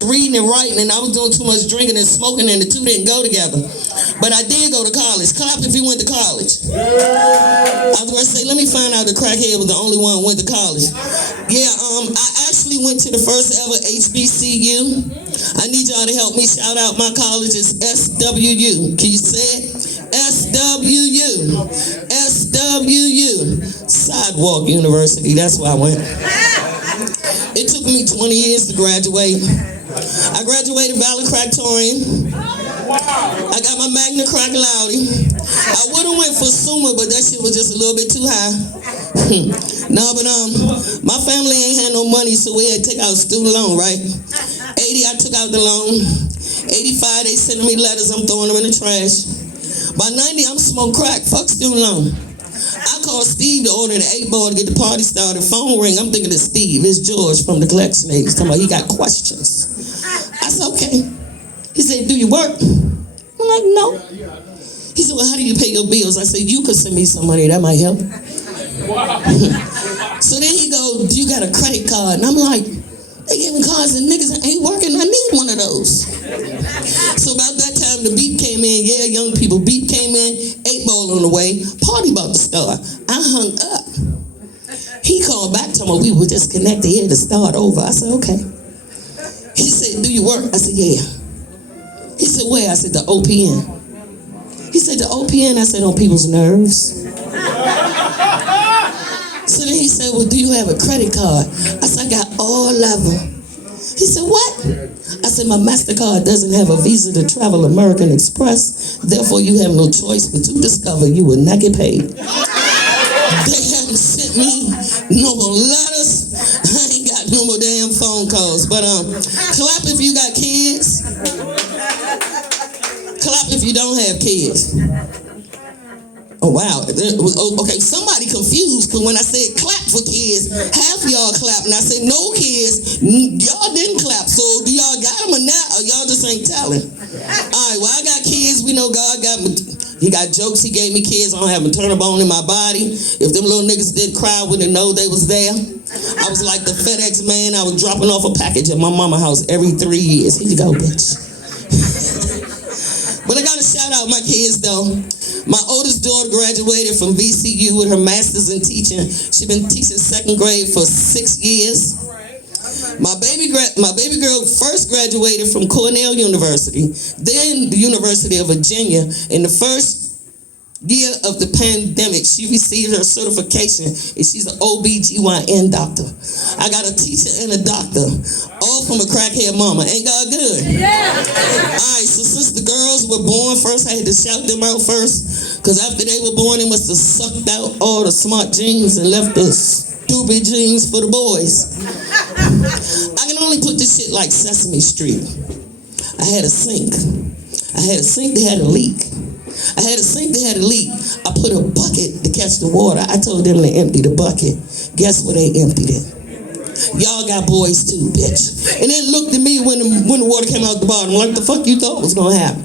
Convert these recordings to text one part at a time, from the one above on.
reading and writing, and I was doing too much drinking and smoking, and the two didn't go together. But I did go to college. Clap if you went to college. I was going to say, let me find out the crackhead was the only one who went to college. Yeah, I actually went to the first ever HBCU. I need y'all to help me shout out my college. It's SWU. Can you say it? SWU. SWU. Sidewalk University. That's where I went. It took me 20 years to graduate. I graduated valedictorian. I got my magna cum laude. I would have went for Summa, but that shit was just a little bit too high. No, but my family ain't had no money, so we had to take out a student loan, right? 80, I took out the loan. 85, they sending me letters. I'm throwing them in the trash. By 90, I'm smoking crack. Fuck student loan. I called Steve to order the 8-ball to get the party started. Phone ring. I'm thinking it's Steve. It's George from the collection agency. Talking about he got questions. I said, okay. He said, do you work? I'm like, no. He said, well, how do you pay your bills? I said, you could send me some money. That might help. So then he goes, do you got a credit card? And I'm like, they giving cards and niggas ain't working. I need one of those. So about that time, the beat came in. Yeah, young people. Beat came in. 8-ball on the way. Party about to start. I hung up. He called back to me. We were disconnected here to start over. I said, okay. He said, do you work? I said, yeah. He said, where? I said, the OPN. He said, the OPN? I said, on people's nerves. So then he said, well, do you have a credit card? I said, I got all of them. He said, what? I said, my MasterCard doesn't have a visa to travel American Express. Therefore, you have no choice but to discover you will not get paid. They haven't sent me no more letters. I ain't got no more damn phone calls. But clap if you got kids. Clap if you don't have kids. Oh, wow. Okay, somebody confused, because when I said clap for kids, half of y'all clapped, and I said no kids, y'all didn't clap. So do y'all got them or not, or y'all just ain't telling? All right, well, I got kids. We know God got me. He got jokes. He gave me kids. I don't have a turn bone in my body. If them little niggas didn't cry, wouldn't know they was there. I was like the FedEx man. I was dropping off a package at my mama's house every 3 years. Here you go, bitch. But I gotta shout out my kids, though. My oldest daughter graduated from VCU with her master's in teaching. She's been teaching 2nd grade for 6 years. My baby girl first graduated from Cornell University, then the University of Virginia. In the first year of the pandemic, she received her certification, and she's an OBGYN doctor. I got a teacher and a doctor, all from a crackhead mama. Ain't God good? Yeah. All right, so since the girls were born first, I had to shout them out first, because after they were born, they must have sucked out all the smart genes and left the stupid genes for the boys. I can only put this shit like Sesame Street. I had a sink. I had a sink that had a leak. I had a sink that had a leak. I put a bucket to catch the water. I told them to empty the bucket. Guess where they emptied it? Y'all got boys too, bitch. And then looked at me when the water came out the bottom. Like, the fuck you thought was gonna happen?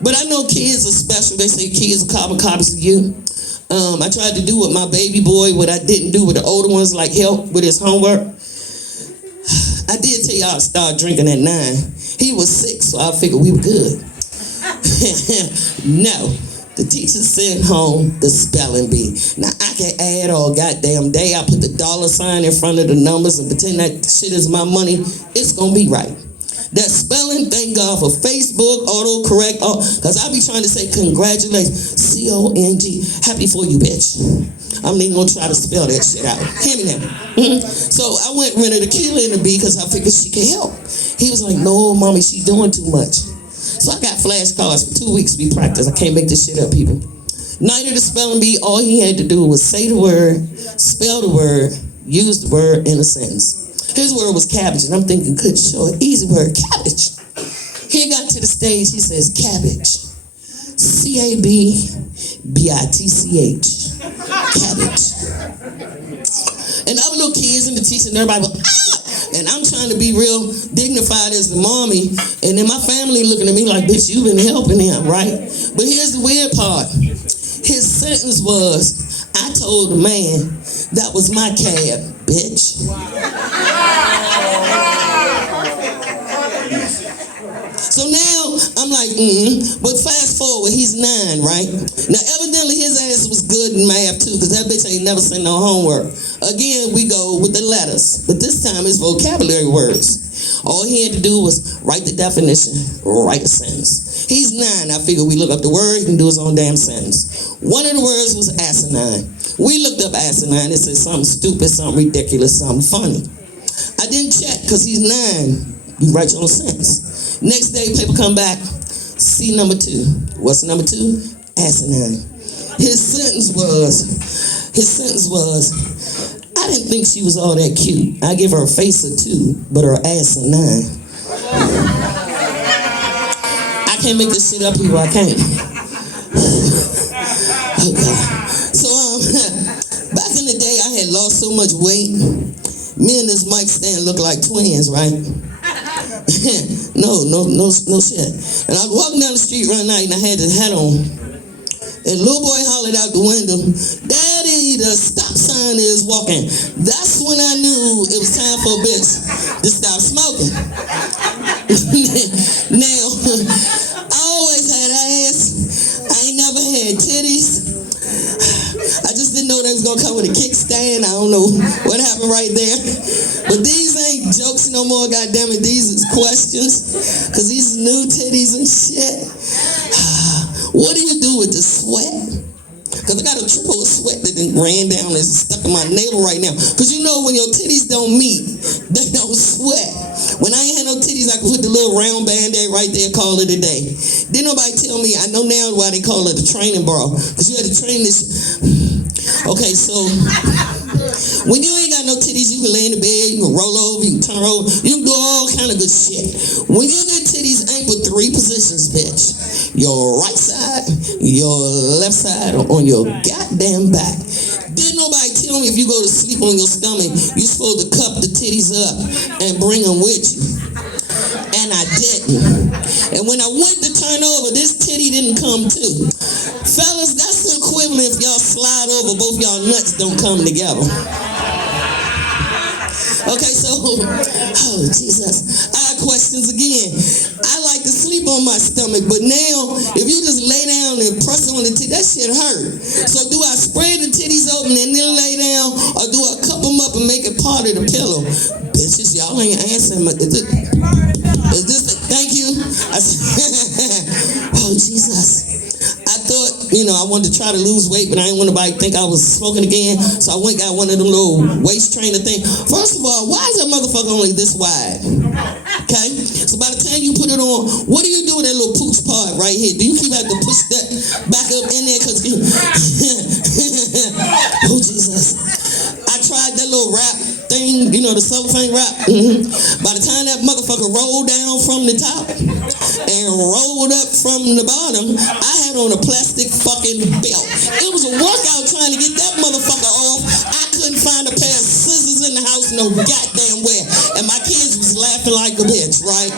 But I know kids are special. They say kids are carbon copies of you. I tried to do with my baby boy what I didn't do with the older ones, like help with his homework. I did tell y'all I started drinking at 9. He was 6, so I figured we were good. No, the teacher sent home the spelling bee. Now I can add all goddamn day. I put the $sign in front of the numbers and pretend that shit is my money. It's gonna be right. That spelling, thank God for Facebook, autocorrect, because I be trying to say congratulations, C-O-N-G, happy for you, bitch. I'm even gonna try to spell that shit out. Hear me now. So I went rented a killer in the bee because I figured she could help. He was like, no, mommy, she's doing too much. So I got flashcards for 2 weeks to be practiced. I can't make this shit up, people. Night of the spelling bee, all he had to do was say the word, spell the word, use the word in a sentence. His word was cabbage, and I'm thinking, good, sure, easy word, cabbage. He got to the stage, he says, cabbage. C-A-B-B-I-T-C-H. Cabbage. And other little kids and the teacher and everybody go, ah! And I'm trying to be real dignified as the mommy, and then my family looking at me like, bitch, you've been helping him, right? But here's the weird part. His sentence was, I told the man, that was my cab, bitch. But fast forward, he's 9, right? Now, evidently, his ass was good in math, too, because that bitch ain't never sent no homework. Again, we go with the letters, but this time it's vocabulary words. All he had to do was write the definition, write a sentence. He's 9. I figured we look up the word, he can do his own damn sentence. One of the words was asinine. We looked up asinine. It said something stupid, something ridiculous, something funny. I didn't check because he's 9. You write your own sentence. Next day, paper come back. C number 2. What's number 2? Asinine. His sentence was, I didn't think she was all that cute. I give her a face of 2, but her ass a 9. I can't make this shit up, people. I can't. Oh God. So back in the day, I had lost so much weight. Me and this mic stand look like twins, right? No shit. And I was walking down the street one night and I had the hat on. And little boy hollered out the window, "Daddy, the stop sign is walking." That's when I knew it was time for a bitch to stop smoking. Now, I always had ass. I ain't never had titties. I just didn't know they was gonna come with a kickstand. I don't know what happened right there. But these ain't jokes no more, goddammit. These is questions. Cause these is new titties and shit. What do you do with the sweat? Cause I got a trickle of sweat that then ran down and is stuck in my navel right now. Cause you know when your titties don't meet, they don't sweat. When I ain't had no titties, I could put the little round band-aid right there, call it a day. Didn't nobody tell me, I know now why they call it a training bra. Cause you had to train this. Okay, so when you ain't got no titties, you can lay in the bed, you can roll over, you can turn over, you can do all kind of good shit. When you get titties, ain't but 3 positions, bitch. Your right side, your left side, or on your goddamn back. Didn't nobody tell me if you go to sleep on your stomach, you're supposed to cup the titties up and bring them with you. And I didn't. And when I went to turn over, this titty didn't come too. Fellas, that's the equivalent if y'all slide over, both y'all nuts don't come together. Okay, so, oh Jesus, I got questions again. I like to sleep on my stomach, but now, if you just lay down and press on the titty, that shit hurt. So do I spread the titties open and then lay down, or do I cup them up and make it part of the pillow? Bitches, y'all ain't answering my, is this, thank you. Oh Jesus. I thought, I wanted to try to lose weight, but I didn't want nobody to think I was smoking again. So I went and got one of them little waist trainer thing. First of all, why is that motherfucker only this wide? Okay? So by the time you put it on, what do you do with that little pooch part right here? Do you keep having to push that back up in there? Cause oh Jesus. I tried that little wrap thing, the cellophane wrap. By the time that motherfucker rolled down from the top and rolled up from the bottom, I had on a plastic fucking belt. It was a workout trying to get that motherfucker off. I couldn't find a pair of scissors in the house no goddamn where. And my kids was laughing like a bitch, right?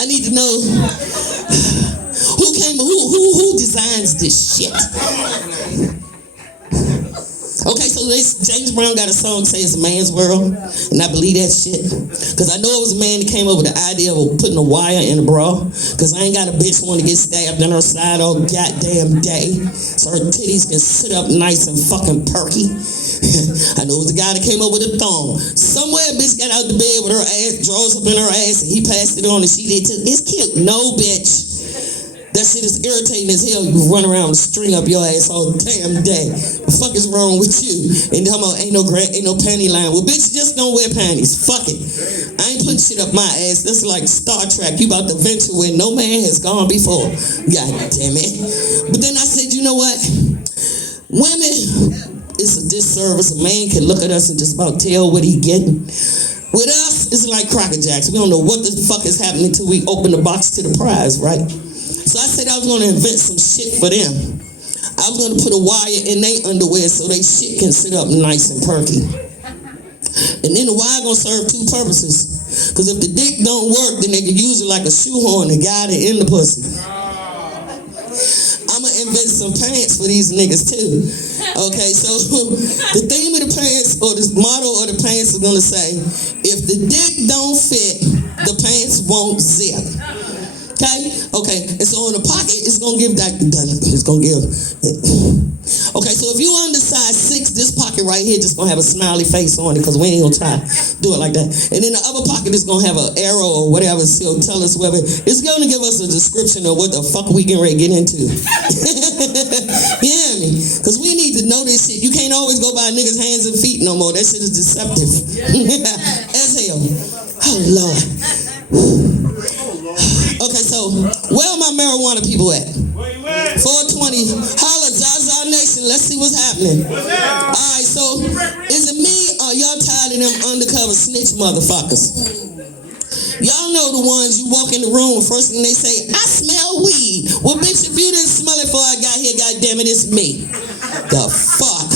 I need to know who designs this shit. Okay, so James Brown got a song say it's a man's world, and I believe that shit. Because I know it was a man that came up with the idea of putting a wire in a bra, because I ain't got a bitch want to get stabbed in her side all goddamn day, so her titties can sit up nice and fucking perky. I know it was the guy that came up with a thong. Somewhere a bitch got out the bed with her ass, drawers up in her ass, and he passed it on, and she did too. It's cute. No, bitch. That shit is irritating as hell. You run around and string up your ass all damn day. What the fuck is wrong with you? And talking about ain't no panty line. Well, bitch, just don't wear panties. Fuck it. I ain't putting shit up my ass. This is like Star Trek. You about to venture where no man has gone before. God damn it. But then I said, you know what? Women, it's a disservice. A man can look at us and just about tell what he getting. With us, it's like Cracker Jacks. We don't know what the fuck is happening until we open the box to the prize, right? So I said I was going to invent some shit for them. I was going to put a wire in their underwear so they shit can sit up nice and perky. And then the wire going to serve 2 purposes. Because if the dick don't work, then they can use it like a shoehorn to guide it in the pussy. I'm going to invent some pants for these niggas too. Okay, so the theme of the pants, or the motto of the pants is going to say, if the dick don't fit, the pants won't zip. Okay, and so in the pocket, it's gonna give that. It's gonna give. Okay, so if you under size 6, this pocket right here just gonna have a smiley face on it because we ain't gonna try to do it like that. And then the other pocket is gonna have an arrow or whatever, so it'll tell us whether it's gonna give us a description of what the fuck we getting ready to get into. You hear me? Because we need to know this shit. You can't always go by niggas' hands and feet no more. That shit is deceptive. As hell. Oh Lord. Okay, so where are my marijuana people at? 420. Holla, Zaza Nation. Let's see what's happening. Alright, so is it me or y'all tired of them undercover snitch motherfuckers? Y'all know the ones you walk in the room, first thing they say, I smell weed. Well, bitch, if you didn't smell it before I got here, goddammit, it's me. The fuck?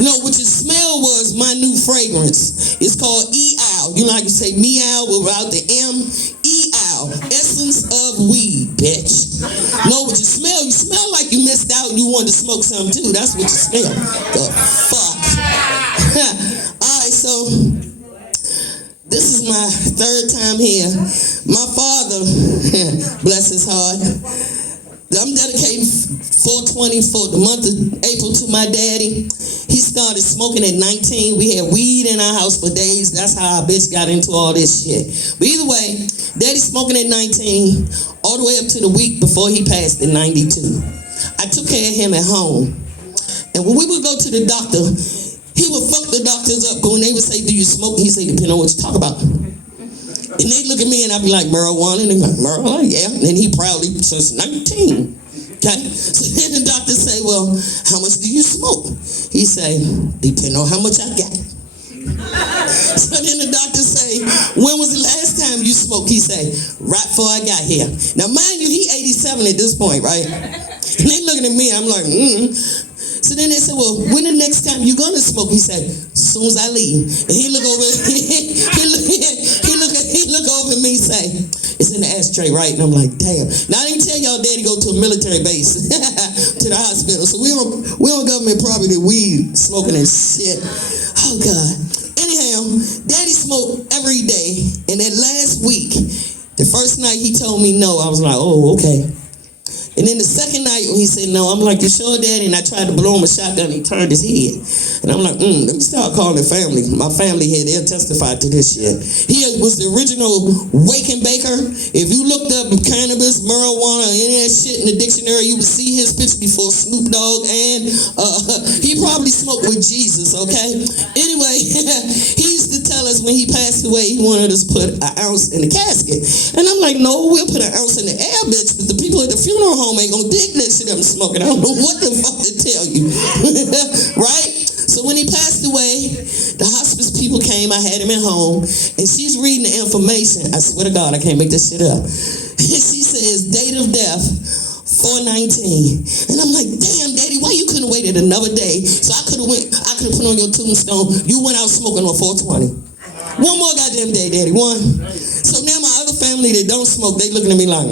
No, what you smell was my new fragrance. It's called E-Owl. You know how you say meow without the M? E-Owl. Essence of weed, bitch. No, what you smell like you missed out and you wanted to smoke some too. That's what you smell. The fuck? Alright, so this is my 3rd time here. My father, bless his heart, I'm dedicating 420 for the month of April to my daddy. He started smoking at 19. We had weed in our house for days. That's how our bitch got into all this shit. But either way, daddy smoking at 19 all the way up to the week before he passed in 92. I took care of him at home. And when we would go to the doctor, he would fuck the doctors up when they would say, do you smoke? He'd say, depending on what you talk about. And they'd look at me and I'd be like, marijuana? And they'd be like, marijuana? Yeah. And then he proudly, since 19. Okay? So then the doctor say, well, how much do you smoke? He say, depending on how much I got. So then the doctor say, when was the last time you smoked? He say, right before I got here. Now mind you, he 87 at this point, right? And they looking at me, I'm like, So then they said, well, when the next time you gonna smoke? He said, as soon as I leave. And he look over, he look over at me and say, it's in the ashtray, right? And I'm like, damn. Now I didn't tell y'all daddy go to a military base, to the hospital. So we on government property, weed, smoking and shit. Oh God. Anyhow, daddy smoked every day. And that last week, the first night he told me no, I was like, oh, okay. And then the second night when he said no, I'm like, you sure, Daddy? And I tried to blow him a shotgun, he turned his head. And I'm like, let me start calling the family. My family here, they'll testify to this shit. He was the original wake and baker. If you looked up cannabis, marijuana, any of that shit in the dictionary, you would see his picture before Snoop Dogg, and he probably smoked with Jesus, okay? Anyway, he used to tell us when he passed away, he wanted us to put an ounce in the casket. And I'm like, no, we'll put an ounce in the air, bitch, but the people at the funeral home ain't gonna dig that shit I'm smoking. I don't know what the fuck to tell you. Right? So when he passed away, the hospice people came, I had him at home, and she's reading the information. I swear to God, I can't make this shit up. And she says, date of death, 4/19. And I'm like, damn, Daddy, why you couldn't wait another day? So I could have put on your tombstone, you went out smoking on 4/20. One more goddamn day, Daddy, one. So now my other family that don't smoke, they looking at me like,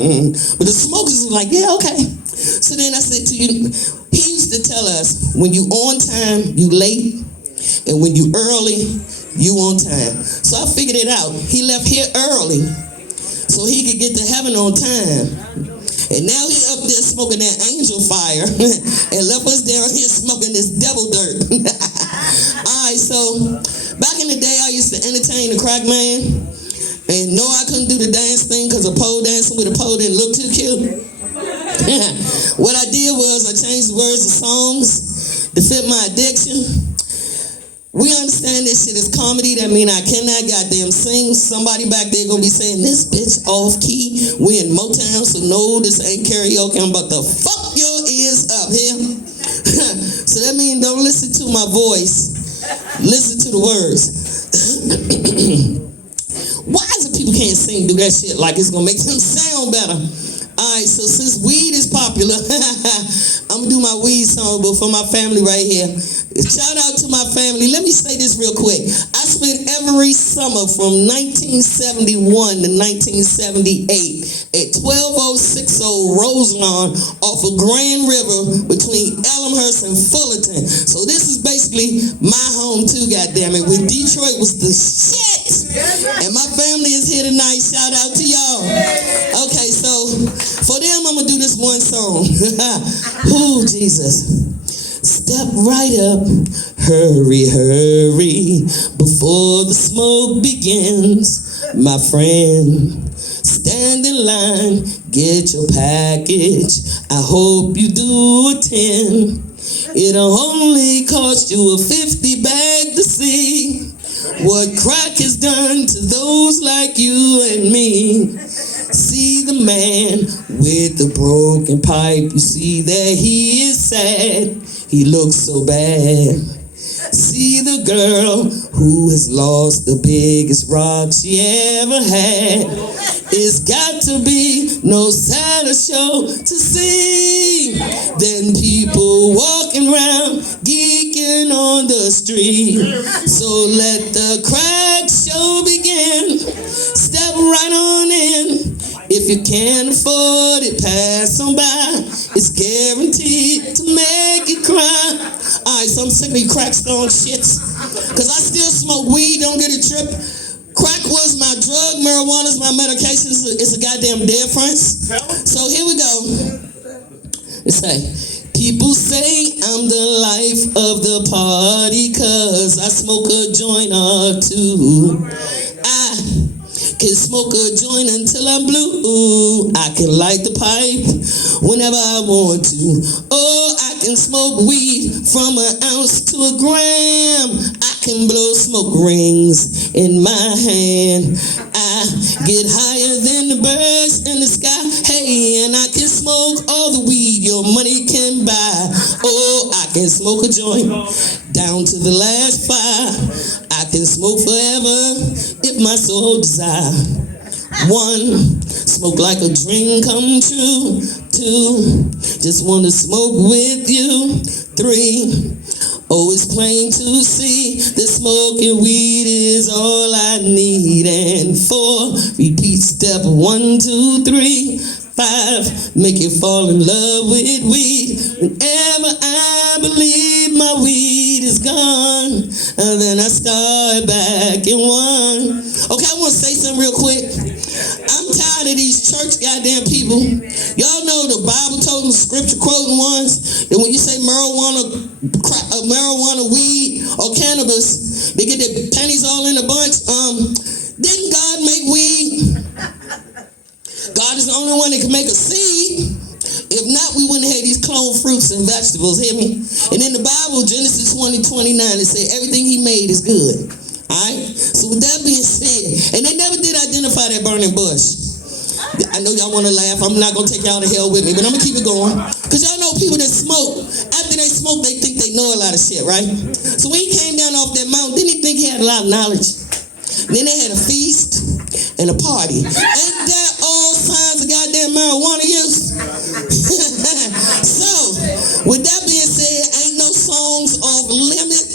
But the smokers is like, yeah, okay. So then I said to you, he used to tell us, when you on time, you late. And when you early, you on time. So I figured it out. He left here early so he could get to heaven on time. And now he up there smoking that angel fire and left us down here smoking this devil dirt. All right, so back in the day, I used to entertain the crack man. And no, I couldn't do the dance thing because a pole dancing with a pole didn't look too cute. What I did was I changed the words of songs to fit my addiction. We understand this shit is comedy. That mean I cannot goddamn sing. Somebody back there gonna be saying, this bitch off key. We in Motown, so no, this ain't karaoke. I'm about to fuck your ears up here. So that means don't listen to my voice. Listen to the words. Why is it people can't sing, do that shit like it's gonna make them sound better? Alright, so since weed is popular, I'm gonna do my weed song, but for my family right here. Shout out to my family. Let me say this real quick. I spent every summer from 1971 to 1978 at 12060 Roselawn off of Grand River between Elmhurst and Fullerton. So this is basically my home too, goddammit, when Detroit was the shit. And my family is here tonight. Shout out to y'all. Okay, so Jesus. Step right up, hurry, hurry, before the smoke begins, my friend. Stand in line, get your package, I hope you do attend. It'll only cost you a 50 bag to see what crack has done to those like you and me. See the man with the broken pipe, you see that he is sad, he looks so bad. See the girl who has lost the biggest rock she ever had. It's got to be no sadder show to see than people walking around geeking on the street. So let the crack show begin. Step right on in. If you can't afford it, pass on by. It's guaranteed to make you cry. Alright, so I'm sick of these crack stone shits. Cause I still smoke weed, don't get it tripped. Crack was my drug, marijuana's my medication. It's a goddamn difference. So here we go. It say, people say I'm the life of the party cause I smoke a joint or two. I can smoke a joint until I'm blue. I can light the pipe whenever I want to. Oh, I can smoke weed from an ounce to a gram. I can blow smoke rings in my hand. I get higher than the birds in the sky. Hey, and I can smoke all the weed your money can buy. Oh, I can smoke a joint down to the last fire. I can smoke forever if my soul desire. 1, smoke like a dream come true. 2, just want to smoke with you. 3, oh, it's plain to see that smoking weed is all I need. And 4, repeat step 1, 2, 3. 5, make you fall in love with weed. Whenever I believe my weed is gone, and then I start back in 1. Okay, I want to say something real quick. I'm tired of these church goddamn people. Y'all know the Bible told them scripture quoting ones that when you say marijuana, weed, or cannabis, they get their pennies all in a bunch. Didn't God make weed? God is the only one that can make a seed. If not, we wouldn't have these clone fruits and vegetables, hear me? And in the Bible, Genesis 20:29, it says everything he made is good. Alright? So with that being said, and they never did identify that burning bush. I know y'all want to laugh. I'm not going to take y'all to hell with me, but I'm going to keep it going. Because y'all know people that smoke, after they smoke, they think they know a lot of shit, right? So when he came down off that mountain, didn't he think he had a lot of knowledge? Then they had a feast and a party. Ain't that all signs of goddamn marijuana use? So, with that being said, ain't no songs off limit.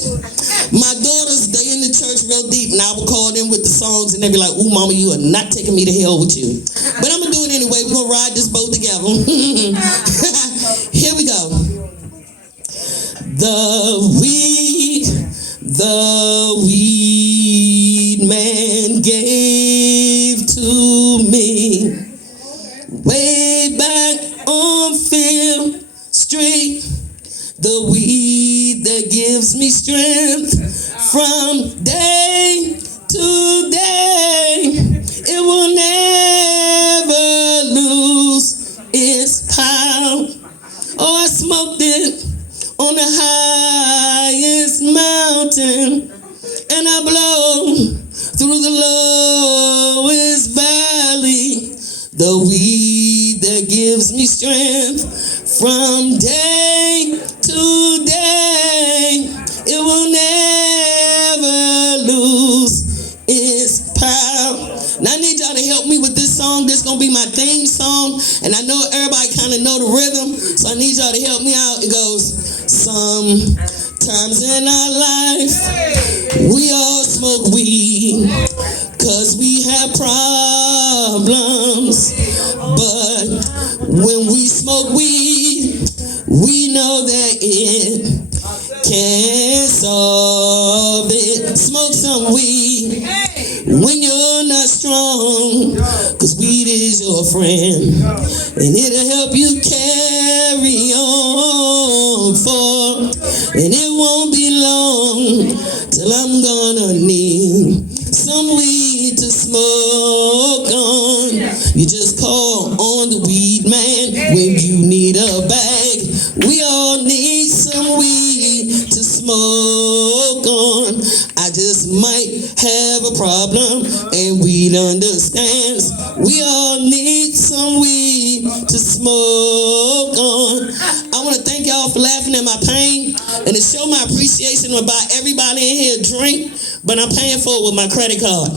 My daughters, they in the church real deep, and I will call them with the songs, and they be like, ooh, mama, you are not taking me to hell with you. But I'm going to do it anyway. We're going to ride this boat together. Here we go. The weed man gave to me way back on Field Street. The weed that gives me strength from day to day. It will never lose its power. Oh, I smoked it on the highest mountain, and I blow through the lowest valley. The weed that gives me strength from day to day. It will never lose its power. Now I need y'all to help me with this song. This is going to be my theme song. And I know everybody kind of know the rhythm, so I need y'all to help me out. It goes, sometimes in our life, we all smoke weed, cause we have problems. But when we smoke weed, we know that it can solve it. Smoke some weed when you're not strong, cause weed is your friend, and it'll help you carry on. won't be long till I'm gonna need some weed to smoke on. You just call on the weed man when you need a bag. We all need some weed to smoke on. I just might have a problem and weed understands. We all need some weed to smoke on. I want to thank y'all for laughing at my pain and to show my appreciation to buy everybody in here a drink, but I'm paying for it with my credit card.